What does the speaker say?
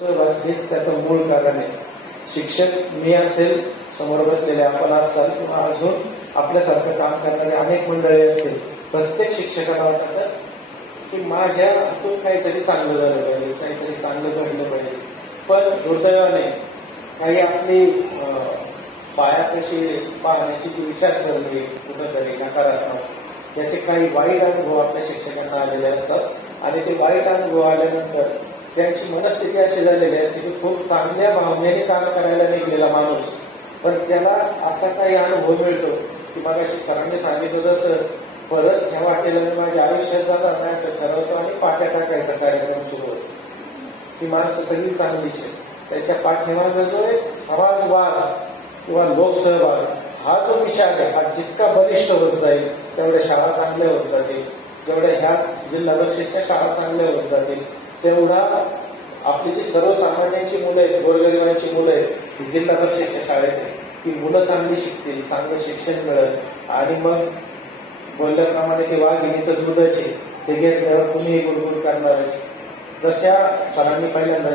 हेच त्याचं मूळ कारण आहे. शिक्षक मी असेल समोर बसलेले आपण असाल किंवा अजून आपल्यासारखं काम करणारे अनेक मंडळी असतील प्रत्येक शिक्षकाला वाटतं की माझ्या हातून काहीतरी चांगलं झालं पाहिजे काहीतरी चांगलं घडलं पाहिजे. पण दुर्दैवाने काही आपली पाया कशी पाहण्याची जी विचारसरणी कुठंतरी नकारात्मक त्याचे काही वाईट अनुभव आपल्या शिक्षकांना आलेले असतात. आणि ते वाईट अनुभव आल्यानंतर त्यांची मनस्थिती अशी झालेली असते की खूप चांगल्या भावनेने काम करायला निघलेला माणूस. पण त्याला असा काही अनुभव मिळतो की मगाशी सरांनी सांगितलं जसं परत ह्या वाटेला मी माझ्या आयुष्यात जाणार नाही असं ठरवतो आणि पाट्या टाकायचा कार्यक्रम सुरू होतो. ही माणसं सगळी चांगलीच आहे त्याच्या पाठिंबाचा जो एक समाजवाद किंवा लोकसहभाग हा जो विचार आहे हा जितका बलिष्ठ होत जाईल तेवढ्या शाळा चांगल्या होत जातील. जेवढ्या ह्या जिल्हा परिषदच्या शाळा चांगल्या होत जातील तेवढा आपली जी सर्वसामान्यांची मुलं आहेत गोरगरिबांची मुलं आहेत जिल्हा परिषदच्या शाळेत ती मुलं चांगली शिकतील चांगलं शिक्षण मिळेल. आणि मग बोलल्याप्रमाणे ते वाघिणीचं दुधाचे ते घेतल्यावर तुम्ही गुणगुण करणार जशा सरांनी पहिल्यांदा